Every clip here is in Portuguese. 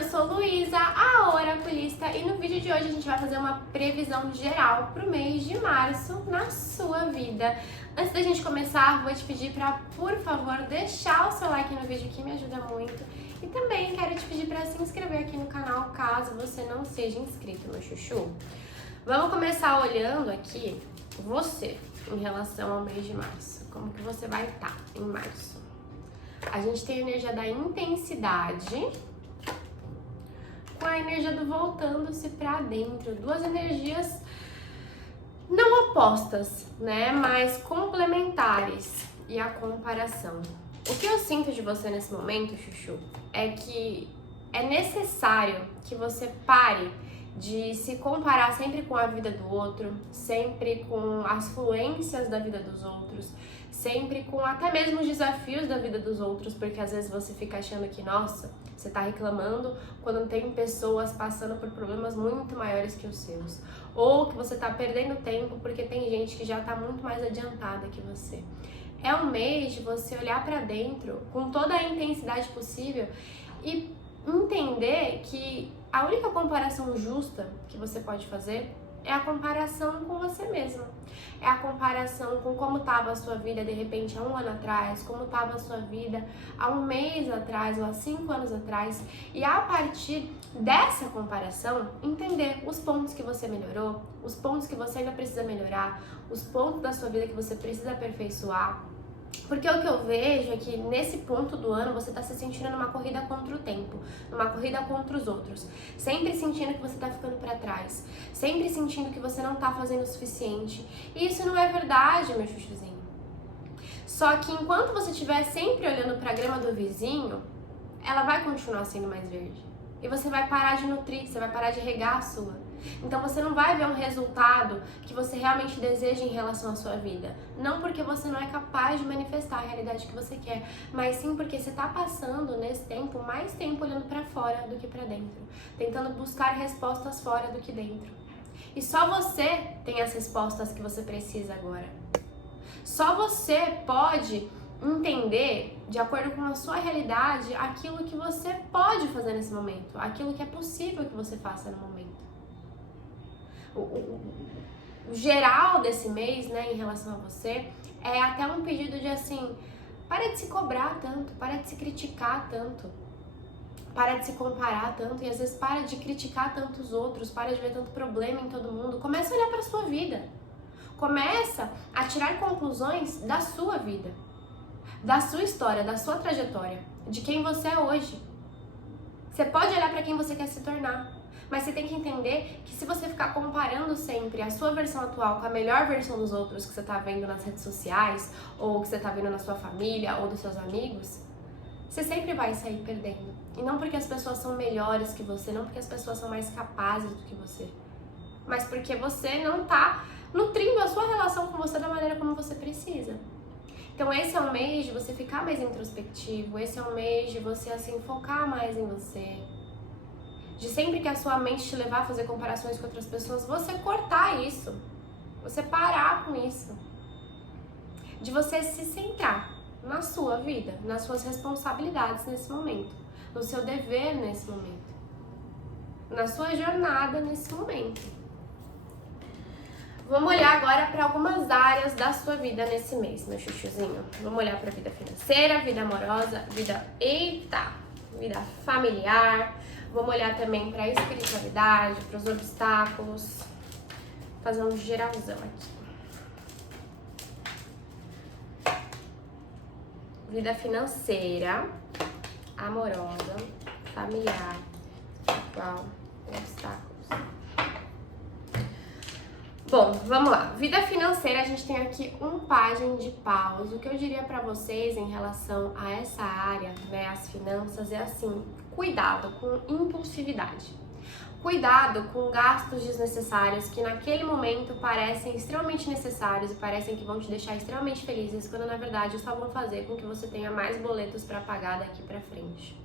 eu sou Luísa, a oraculista, e no vídeo de hoje a gente vai fazer uma previsão geral pro mês de março na sua vida. Antes da gente começar, vou te pedir para, por favor, deixar o seu like no vídeo que me ajuda muito. E também quero te pedir para se inscrever aqui no canal caso você não seja inscrito, meu chuchu. Vamos começar olhando aqui você em relação ao mês de março. Como que você vai estar em março? A gente tem a energia da intensidade com a energia do voltando-se pra dentro. Duas energias não opostas, né? Mas complementares. E a comparação. O que eu sinto de você nesse momento, chuchu, é que é necessário que você pare de se comparar sempre com a vida do outro, sempre com as fluências da vida dos outros, sempre com até mesmo os desafios da vida dos outros, porque às vezes você fica achando que, nossa, você tá reclamando quando tem pessoas passando por problemas muito maiores que os seus, ou que você tá perdendo tempo porque tem gente que já tá muito mais adiantada que você. É um mês de você olhar pra dentro com toda a intensidade possível e entender que a única comparação justa que você pode fazer é a comparação com você mesmo. É a comparação com como estava a sua vida de repente há um ano atrás, como estava a sua vida há um mês atrás ou há 5 anos atrás. E a partir dessa comparação, entender os pontos que você melhorou, os pontos que você ainda precisa melhorar, os pontos da sua vida que você precisa aperfeiçoar. Porque o que eu vejo é que nesse ponto do ano você tá se sentindo numa corrida contra o tempo, numa corrida contra os outros, sempre sentindo que você tá ficando pra trás, sempre sentindo que você não tá fazendo o suficiente. E isso não é verdade, meu chuchuzinho. Só que enquanto você estiver sempre olhando pra grama do vizinho, ela vai continuar sendo mais verde. E você vai parar de nutrir, você vai parar de regar a sua. Então você não vai ver um resultado que você realmente deseja em relação à sua vida. Não porque você não é capaz de manifestar a realidade que você quer, mas sim porque você está passando nesse tempo mais tempo olhando para fora do que para dentro, tentando buscar respostas fora do que dentro. E só você tem as respostas que você precisa agora. Só você pode entender, de acordo com a sua realidade, aquilo que você pode fazer nesse momento, aquilo que é possível que você faça no momento. O geral desse mês, né, em relação a você, é até um pedido de assim, para de se cobrar tanto, para de se criticar tanto, para de se comparar tanto e às vezes para de criticar tanto os outros, para de ver tanto problema em todo mundo. Começa a olhar para a sua vida, começa a tirar conclusões da sua vida, da sua história, da sua trajetória, de quem você é hoje. Você pode olhar para quem você quer se tornar. Mas você tem que entender que se você ficar comparando sempre a sua versão atual com a melhor versão dos outros que você tá vendo nas redes sociais, ou que você tá vendo na sua família, ou dos seus amigos, você sempre vai sair perdendo. E não porque as pessoas são melhores que você, não porque as pessoas são mais capazes do que você, mas porque você não tá nutrindo a sua relação com você da maneira como você precisa. Então esse é um mês de você ficar mais introspectivo, esse é um mês de você assim focar mais em você, de sempre que a sua mente te levar a fazer comparações com outras pessoas, você cortar isso, você parar com isso, de você se centrar na sua vida, nas suas responsabilidades nesse momento, no seu dever nesse momento, na sua jornada nesse momento. Vamos olhar agora para algumas áreas da sua vida nesse mês, meu chuchuzinho. Vamos olhar para a vida financeira, vida amorosa, vida familiar. Vamos olhar também para a espiritualidade, para os obstáculos. Fazer um geralzão aqui. Vida financeira, amorosa, familiar, espiritual, obstáculos. Bom, vamos lá. Vida financeira, a gente tem aqui um pajem de paus. O que eu diria pra vocês em relação a essa área, né, as finanças, é assim, cuidado com impulsividade. Cuidado com gastos desnecessários que naquele momento parecem extremamente necessários e parecem que vão te deixar extremamente felizes, quando na verdade só vão fazer com que você tenha mais boletos para pagar daqui pra frente.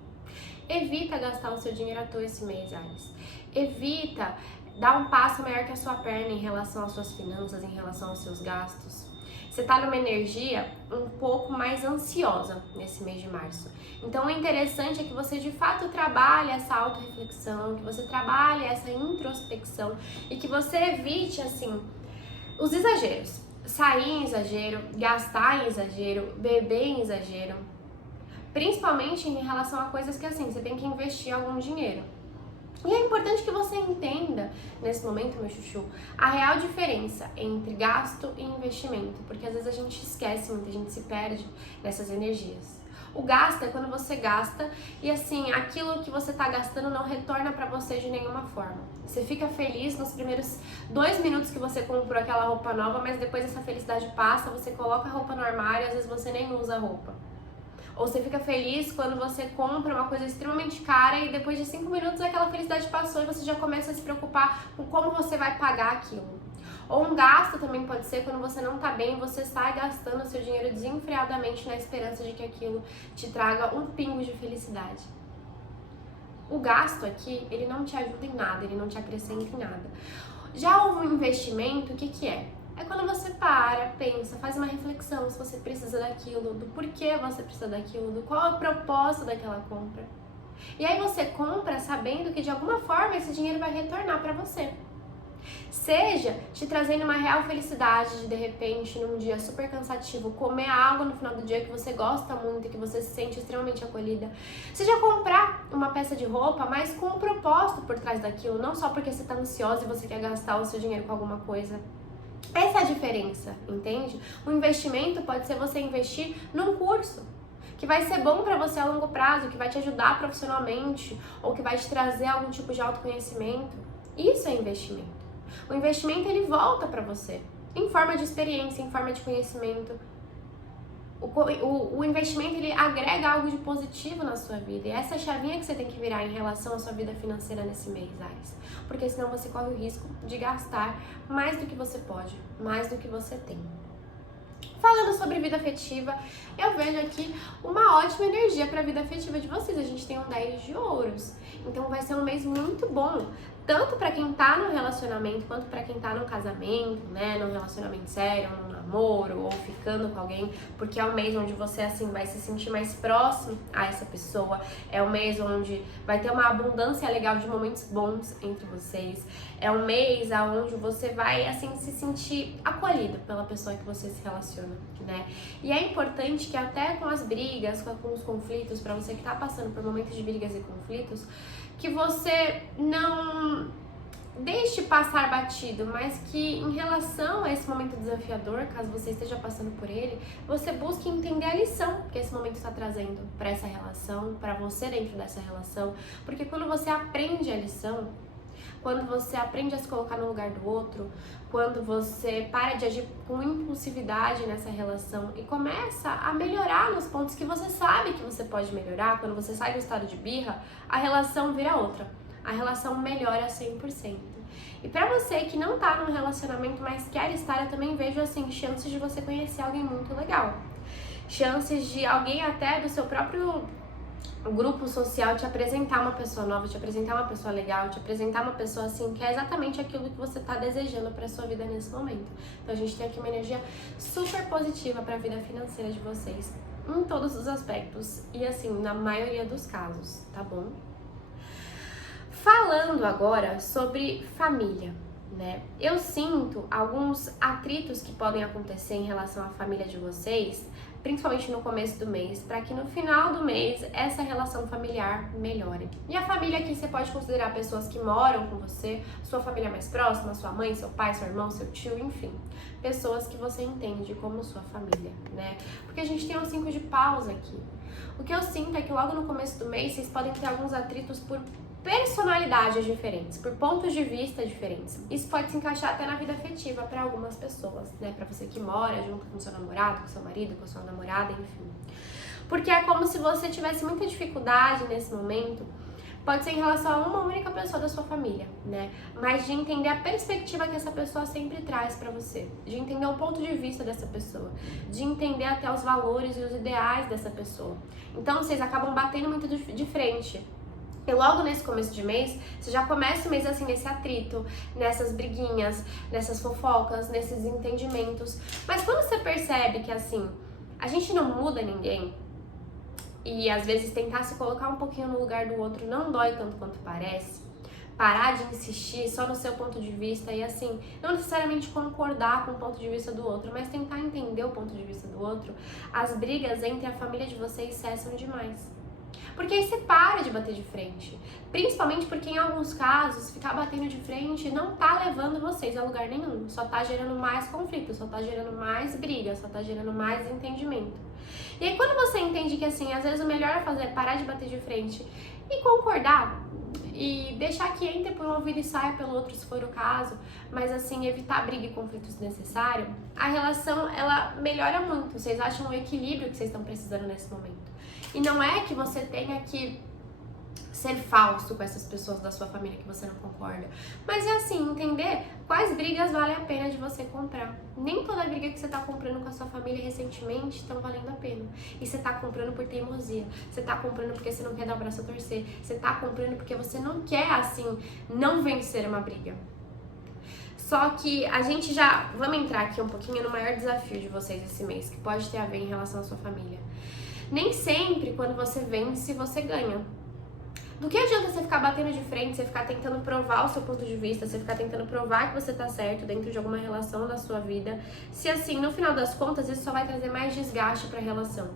Evita gastar o seu dinheiro à toa esse mês, Ares. Evita dá um passo maior que a sua perna em relação às suas finanças, em relação aos seus gastos. Você tá numa energia um pouco mais ansiosa nesse mês de março. Então, o interessante é que você de fato trabalhe essa autorreflexão, que você trabalhe essa introspecção e que você evite, assim, os exageros. Sair em exagero, gastar em exagero, beber em exagero. Principalmente em relação a coisas que, assim, você tem que investir algum dinheiro. E é importante que você entenda, nesse momento, meu chuchu, a real diferença entre gasto e investimento. Porque às vezes a gente esquece muito, a gente se perde nessas energias. O gasto é quando você gasta e, assim, aquilo que você tá gastando não retorna pra você de nenhuma forma. Você fica feliz nos primeiros 2 minutos que você comprou aquela roupa nova, mas depois essa felicidade passa, você coloca a roupa no armário e às vezes você nem usa a roupa. Ou você fica feliz quando você compra uma coisa extremamente cara e depois de 5 minutos aquela felicidade passou e você já começa a se preocupar com como você vai pagar aquilo. Ou um gasto também pode ser quando você não tá bem, você sai gastando o seu dinheiro desenfreadamente na esperança de que aquilo te traga um pingo de felicidade. O gasto aqui, ele não te ajuda em nada, ele não te acrescenta em nada. Já o investimento, o que que é? É quando você para, pensa, faz uma reflexão se você precisa daquilo, do porquê você precisa daquilo, do qual é o propósito daquela compra. E aí você compra sabendo que de alguma forma esse dinheiro vai retornar para você. Seja te trazendo uma real felicidade de repente, num dia super cansativo, comer algo no final do dia que você gosta muito e que você se sente extremamente acolhida. Seja comprar uma peça de roupa, mas com um propósito por trás daquilo, não só porque você tá ansiosa e você quer gastar o seu dinheiro com alguma coisa. Essa é a diferença, entende? O investimento pode ser você investir num curso que vai ser bom para você a longo prazo, que vai te ajudar profissionalmente ou que vai te trazer algum tipo de autoconhecimento. Isso é investimento. O investimento ele volta para você em forma de experiência, em forma de conhecimento. O investimento ele agrega algo de positivo na sua vida e essa é a chavinha que você tem que virar em relação à sua vida financeira nesse mês, Ares. Porque senão você corre o risco de gastar mais do que você pode, mais do que você tem. Falando sobre vida afetiva, eu vejo aqui uma ótima energia para a vida afetiva de vocês. A gente tem um 10 de ouros, então vai ser um mês muito bom, tanto para quem tá no relacionamento, quanto para quem tá no casamento, né, num relacionamento sério, num namoro, ou ficando com alguém, porque é um mês onde você, assim, vai se sentir mais próximo a essa pessoa, é um mês onde vai ter uma abundância legal de momentos bons entre vocês, é um mês onde você vai, assim, se sentir acolhido pela pessoa que você se relaciona, né, e é importante que até com as brigas, com os conflitos, para você que tá passando por momentos de brigas e conflitos, que você não deixe passar batido, mas que em relação a esse momento desafiador, caso você esteja passando por ele, você busque entender a lição que esse momento está trazendo para essa relação, para você dentro dessa relação, porque quando você aprende a lição, quando você aprende a se colocar no lugar do outro, quando você para de agir com impulsividade nessa relação e começa a melhorar nos pontos que você sabe que você pode melhorar, quando você sai do estado de birra, a relação vira outra. A relação melhora 100%. E pra você que não tá num relacionamento, mas quer estar, eu também vejo, assim, chances de você conhecer alguém muito legal. Chances de alguém até do seu próprio grupo social te apresentar uma pessoa nova, te apresentar uma pessoa legal, te apresentar uma pessoa assim que é exatamente aquilo que você tá desejando para sua vida nesse momento. Então a gente tem aqui uma energia super positiva para a vida financeira de vocês, em todos os aspectos e assim, na maioria dos casos, tá bom? Falando agora sobre família, né? Eu sinto alguns atritos que podem acontecer em relação à família de vocês, principalmente no começo do mês, para que no final do mês essa relação familiar melhore. E a família aqui você pode considerar pessoas que moram com você, sua família mais próxima, sua mãe, seu pai, seu irmão, seu tio, enfim. Pessoas que você entende como sua família, né? Porque a gente tem um 5 de paus aqui. O que eu sinto é que logo no começo do mês vocês podem ter alguns atritos por personalidades diferentes, por pontos de vista diferentes. Isso pode se encaixar até na vida afetiva para algumas pessoas, né? Para você que mora junto com seu namorado, com seu marido, com sua namorada, enfim. Porque é como se você tivesse muita dificuldade nesse momento, pode ser em relação a uma única pessoa da sua família, né? Mas de entender a perspectiva que essa pessoa sempre traz para você, de entender o ponto de vista dessa pessoa, de entender até os valores e os ideais dessa pessoa. Então vocês acabam batendo muito de frente. E logo nesse começo de mês, você já começa o mês assim, nesse atrito, nessas briguinhas, nessas fofocas, nesses entendimentos. Mas quando você percebe que assim, a gente não muda ninguém, e às vezes tentar se colocar um pouquinho no lugar do outro não dói tanto quanto parece, parar de insistir só no seu ponto de vista e assim, não necessariamente concordar com o ponto de vista do outro, mas tentar entender o ponto de vista do outro, as brigas entre a família de vocês cessam demais. Porque aí você para de bater de frente. Principalmente porque em alguns casos, ficar batendo de frente não tá levando vocês a lugar nenhum. Só tá gerando mais conflito, só tá gerando mais briga, só tá gerando mais entendimento. E aí quando você entende que assim, às vezes o melhor a fazer é parar de bater de frente e concordar, e deixar que entre por um ouvido e saia pelo outro, se for o caso, mas assim, evitar briga e conflito desnecessário, a relação, ela melhora muito. Vocês acham o equilíbrio que vocês estão precisando nesse momento. E não é que você tenha que ser falso com essas pessoas da sua família que você não concorda, mas é assim, entender quais brigas vale a pena de você comprar. Nem toda briga que você tá comprando com a sua família recentemente estão valendo a pena. E você tá comprando por teimosia, você tá comprando porque você não quer dar o braço a torcer, você tá comprando porque você não quer, assim, não vencer uma briga. Só que a gente já... Vamos entrar aqui um pouquinho no maior desafio de vocês esse mês, que pode ter a ver em relação à sua família. Nem sempre, quando você vence, você ganha. Do que adianta você ficar batendo de frente, você ficar tentando provar o seu ponto de vista, você ficar tentando provar que você tá certo dentro de alguma relação da sua vida, se assim, no final das contas, isso só vai trazer mais desgaste pra relação.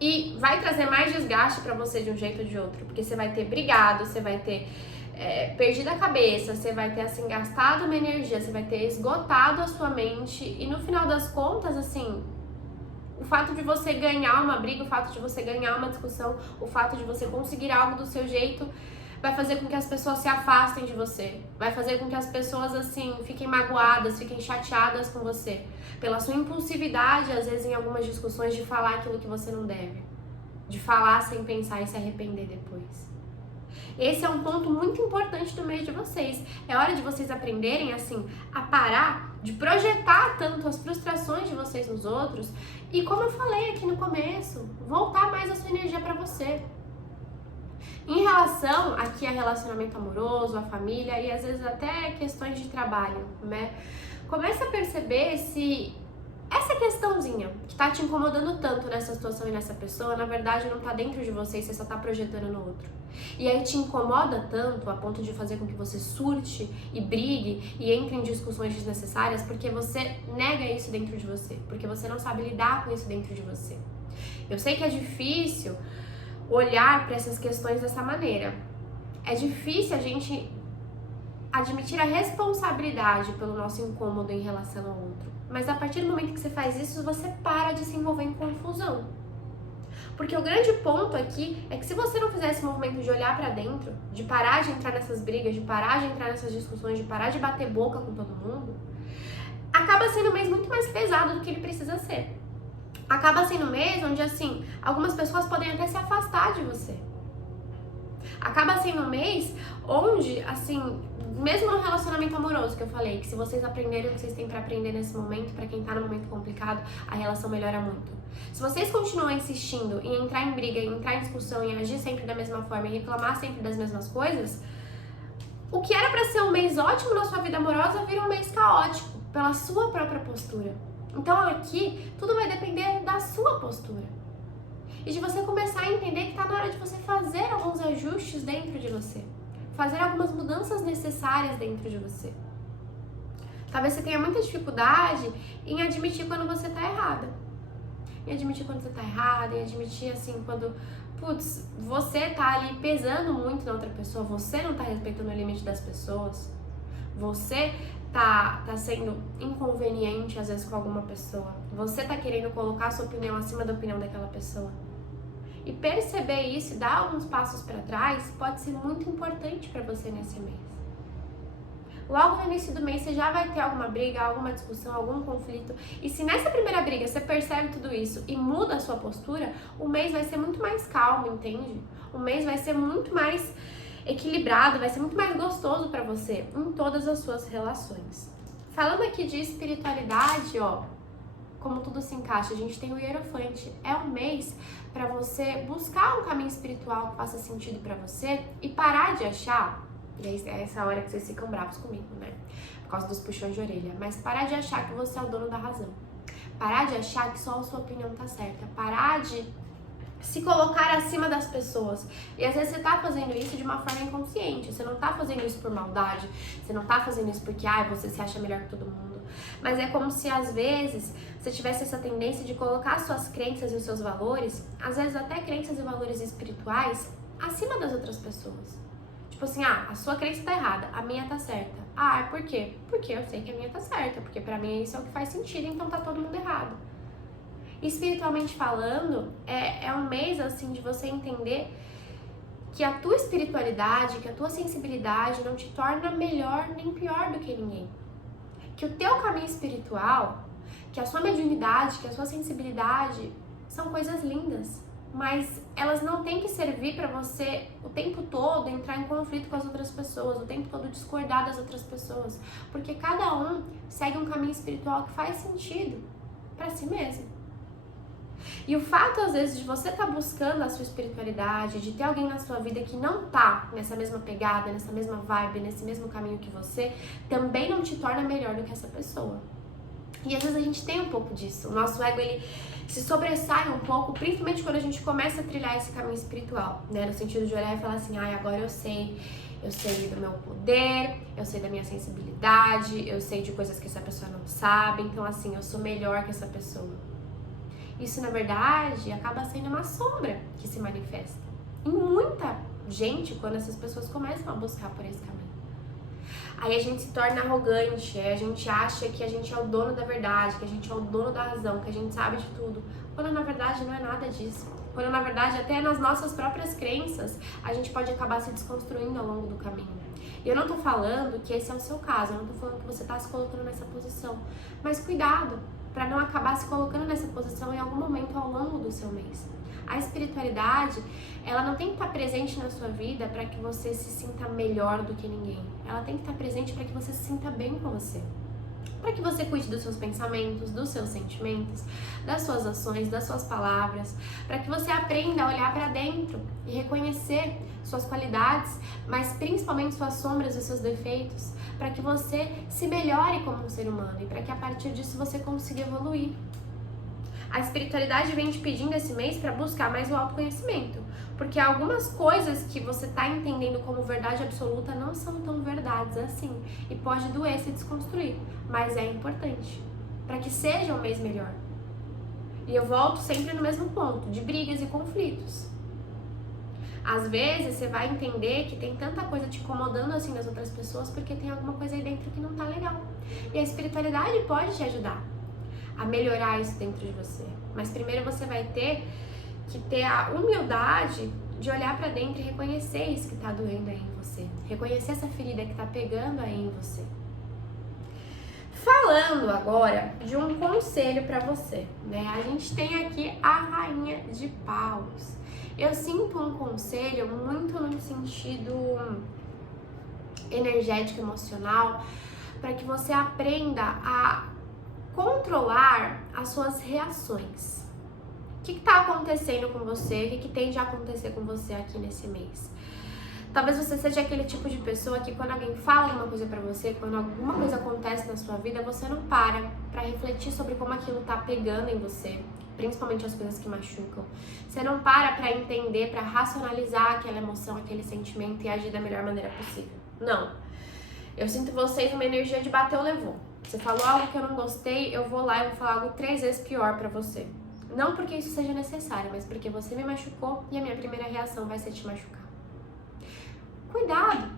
E vai trazer mais desgaste pra você de um jeito ou de outro, porque você vai ter brigado, você vai ter perdido a cabeça, você vai ter, assim, gastado uma energia, você vai ter esgotado a sua mente, e no final das contas, assim... O fato de você ganhar uma briga, o fato de você ganhar uma discussão, o fato de você conseguir algo do seu jeito, vai fazer com que as pessoas se afastem de você. Vai fazer com que as pessoas, assim, fiquem magoadas, fiquem chateadas com você. Pela sua impulsividade, às vezes, em algumas discussões, de falar aquilo que você não deve. De falar sem pensar e se arrepender depois. Esse é um ponto muito importante do mês de vocês. É hora de vocês aprenderem, assim, a parar de projetar tanto as frustrações de vocês nos outros e, como eu falei aqui no começo, voltar mais a sua energia pra você. Em relação aqui a relacionamento amoroso, a família e às vezes até questões de trabalho, né? Comece a perceber se essa questãozinha que tá te incomodando tanto nessa situação e nessa pessoa, na verdade não tá dentro de você e você só tá projetando no outro. E aí te incomoda tanto a ponto de fazer com que você surte e brigue e entre em discussões desnecessárias porque você nega isso dentro de você, porque você não sabe lidar com isso dentro de você. Eu sei que é difícil olhar para essas questões dessa maneira. É difícil a gente admitir a responsabilidade pelo nosso incômodo em relação ao outro. Mas a partir do momento que você faz isso, você para de se envolver em confusão. Porque o grande ponto aqui é que se você não fizer esse movimento de olhar pra dentro, de parar de entrar nessas brigas, de parar de entrar nessas discussões, de parar de bater boca com todo mundo, acaba sendo um mês muito mais pesado do que ele precisa ser. Acaba sendo um mês onde, assim, algumas pessoas podem até se afastar de você. Acaba sendo um mês onde, assim, mesmo no relacionamento amoroso que eu falei, que se vocês aprenderem o que vocês têm pra aprender nesse momento, pra quem tá num momento complicado, a relação melhora muito. Se vocês continuam insistindo em entrar em briga, em entrar em discussão, em agir sempre da mesma forma e reclamar sempre das mesmas coisas, o que era pra ser um mês ótimo na sua vida amorosa vira um mês caótico, pela sua própria postura. Então aqui, tudo vai depender da sua postura. E de você começar a entender que tá na hora de você fazer alguns ajustes dentro de você. Fazer algumas mudanças necessárias dentro de você. Talvez você tenha muita dificuldade em admitir quando você tá errada. Em admitir quando você tá errada, em admitir assim, quando, putz, você tá ali pesando muito na outra pessoa, você não tá respeitando o limite das pessoas, você tá sendo inconveniente às vezes com alguma pessoa, você tá querendo colocar a sua opinião acima da opinião daquela pessoa. E perceber isso e dar alguns passos para trás pode ser muito importante para você nesse mês. Logo no início do mês você já vai ter alguma briga, alguma discussão, algum conflito. E se nessa primeira briga você percebe tudo isso e muda a sua postura, o mês vai ser muito mais calmo, entende? O mês vai ser muito mais equilibrado, vai ser muito mais gostoso para você em todas as suas relações. Falando aqui de espiritualidade, ó, como tudo se encaixa. A gente tem o Hierofante. É um mês para você buscar um caminho espiritual que faça sentido para você e parar de achar, e é essa hora que vocês ficam bravos comigo, né? Por causa dos puxões de orelha. Mas parar de achar que você é o dono da razão. Parar de achar que só a sua opinião tá certa. Parar de se colocar acima das pessoas. E às vezes você tá fazendo isso de uma forma inconsciente. Você não tá fazendo isso por maldade. Você não tá fazendo isso porque você se acha melhor que todo mundo. Mas é como se às vezes você tivesse essa tendência de colocar suas crenças e os seus valores, às vezes até crenças e valores espirituais, acima das outras pessoas. Tipo assim, a sua crença tá errada, a minha tá certa. Por quê? Porque eu sei que a minha tá certa, porque pra mim isso é o que faz sentido, então tá todo mundo errado. Espiritualmente falando, é um mês assim de você entender que a tua espiritualidade, que a tua sensibilidade não te torna melhor nem pior do que ninguém. Que o teu caminho espiritual, que a sua mediunidade, que a sua sensibilidade são coisas lindas, mas elas não têm que servir para você o tempo todo entrar em conflito com as outras pessoas, o tempo todo discordar das outras pessoas, porque cada um segue um caminho espiritual que faz sentido para si mesmo. E o fato, às vezes, de você estar buscando a sua espiritualidade, de ter alguém na sua vida que não tá nessa mesma pegada, nessa mesma vibe, nesse mesmo caminho que você, também não te torna melhor do que essa pessoa. E às vezes a gente tem um pouco disso. O nosso ego, ele se sobressai um pouco, principalmente quando a gente começa a trilhar esse caminho espiritual, né? No sentido de olhar e falar assim, agora eu sei do meu poder, eu sei da minha sensibilidade, eu sei de coisas que essa pessoa não sabe, então assim, eu sou melhor que essa pessoa. Isso, na verdade, acaba sendo uma sombra que se manifesta em muita gente quando essas pessoas começam a buscar por esse caminho. Aí a gente se torna arrogante, a gente acha que a gente é o dono da verdade, que a gente é o dono da razão, que a gente sabe de tudo, quando na verdade não é nada disso. Quando na verdade até nas nossas próprias crenças a gente pode acabar se desconstruindo ao longo do caminho. E eu não tô falando que esse é o seu caso, eu não tô falando que você tá se colocando nessa posição, mas cuidado para não acabar se colocando nessa posição em algum momento ao longo do seu mês. A espiritualidade, ela não tem que estar presente na sua vida para que você se sinta melhor do que ninguém. Ela tem que estar presente para que você se sinta bem com você. Para que você cuide dos seus pensamentos, dos seus sentimentos, das suas ações, das suas palavras. Para que você aprenda a olhar para dentro e reconhecer suas qualidades, mas principalmente suas sombras e seus defeitos. Para que você se melhore como um ser humano e para que a partir disso você consiga evoluir. A espiritualidade vem te pedindo esse mês para buscar mais o autoconhecimento, porque algumas coisas que você está entendendo como verdade absoluta não são tão verdades assim e pode doer se desconstruir, mas é importante para que seja um mês melhor. E eu volto sempre no mesmo ponto, de brigas e conflitos. Às vezes você vai entender que tem tanta coisa te incomodando assim das outras pessoas porque tem alguma coisa aí dentro que não tá legal. E a espiritualidade pode te ajudar a melhorar isso dentro de você. Mas primeiro você vai ter que ter a humildade de olhar pra dentro e reconhecer isso que tá doendo aí em você. Reconhecer essa ferida que tá pegando aí em você. Falando agora de um conselho pra você, né? A gente tem aqui a Rainha de Paus. Eu sinto um conselho muito no sentido energético, emocional, para que você aprenda a controlar as suas reações. O que está acontecendo com você? O que tende a acontecer com você aqui nesse mês? Talvez você seja aquele tipo de pessoa que quando alguém fala alguma coisa pra você, quando alguma coisa acontece na sua vida, você não para refletir sobre como aquilo tá pegando em você, principalmente as coisas que machucam. Você não para entender, pra racionalizar aquela emoção, aquele sentimento e agir da melhor maneira possível. Não. Eu sinto vocês uma energia de bater ou levou. Você falou algo que eu não gostei, eu vou lá e vou falar algo 3 vezes pior pra você. Não porque isso seja necessário, mas porque você me machucou e a minha primeira reação vai ser te machucar. Cuidado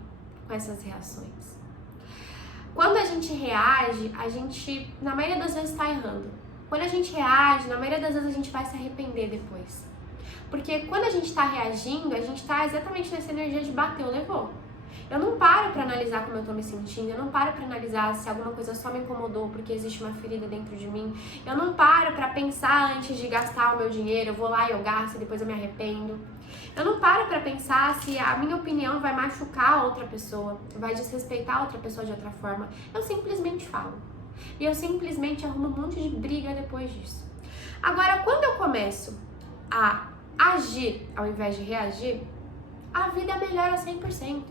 com essas reações. Quando a gente reage, a gente, na maioria das vezes, está errando. Quando a gente reage, na maioria das vezes, a gente vai se arrepender depois. Porque quando a gente está reagindo, a gente está exatamente nessa energia de bater ou levou. Eu não paro pra analisar como eu tô me sentindo, eu não paro pra analisar se alguma coisa só me incomodou porque existe uma ferida dentro de mim, eu não paro pra pensar antes de gastar o meu dinheiro, eu vou lá e eu gasto e depois eu me arrependo. Eu não paro pra pensar se a minha opinião vai machucar a outra pessoa, vai desrespeitar a outra pessoa de outra forma. Eu simplesmente falo. E eu simplesmente arrumo um monte de briga depois disso. Agora, quando eu começo a agir ao invés de reagir, a vida melhora 100%.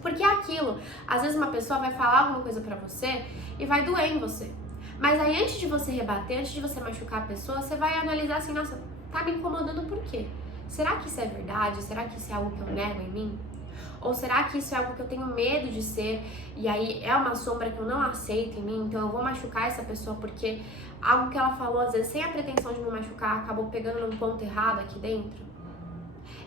Porque é aquilo, às vezes uma pessoa vai falar alguma coisa pra você e vai doer em você. Mas aí antes de você rebater, antes de você machucar a pessoa, você vai analisar assim, nossa, tá me incomodando por quê? Será que isso é verdade? Será que isso é algo que eu nego em mim? Ou será que isso é algo que eu tenho medo de ser e aí é uma sombra que eu não aceito em mim, então eu vou machucar essa pessoa porque algo que ela falou, às vezes sem a pretensão de me machucar, acabou pegando num ponto errado aqui dentro?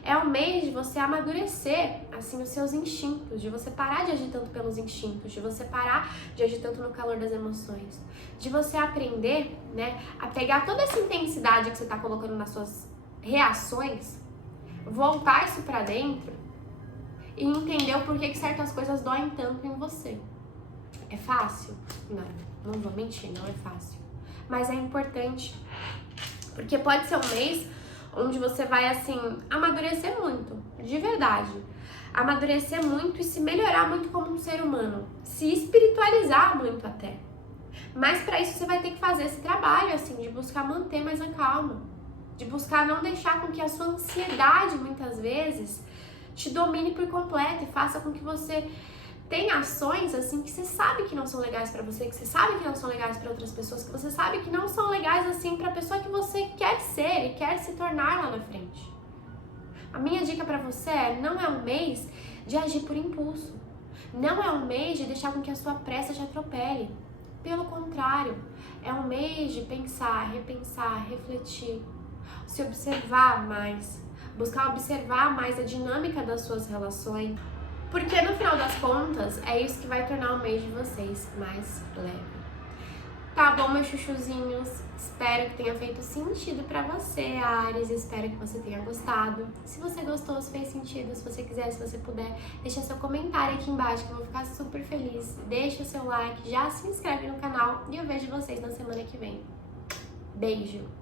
É o mês de você amadurecer, assim, os seus instintos, de você parar de agir tanto pelos instintos, de você parar de agir tanto no calor das emoções, de você aprender, né, a pegar toda essa intensidade que você tá colocando nas suas reações, voltar isso pra dentro e entender o porquê que certas coisas doem tanto em você. É fácil? Não vou mentir, não é fácil. Mas é importante, porque pode ser um mês onde você vai, assim, amadurecer muito, de verdade. Amadurecer muito e se melhorar muito como um ser humano. Se espiritualizar muito até. Mas pra isso você vai ter que fazer esse trabalho, assim, de buscar manter mais a calma. De buscar não deixar com que a sua ansiedade, muitas vezes, te domine por completo e faça com que você tenha ações, assim, que você sabe que não são legais pra você, que você sabe que não são legais pra outras pessoas, que você sabe que não são legais, assim, pra pessoa que você quer ser e quer se tornar lá na frente. A minha dica pra você é, não é um mês de agir por impulso. Não é um mês de deixar com que a sua pressa te atropele. Pelo contrário, é um mês de pensar, repensar, refletir, se observar mais, buscar observar mais a dinâmica das suas relações, porque no final das contas é isso que vai tornar o mês de vocês mais leve. Tá bom, meus chuchuzinhos? Espero que tenha feito sentido pra você, Áries. Espero que você tenha gostado. Se você gostou, se fez sentido, se você quiser, se você puder, deixa seu comentário aqui embaixo que eu vou ficar super feliz. Deixa o seu like, já se inscreve no canal e eu vejo vocês na semana que vem. Beijo!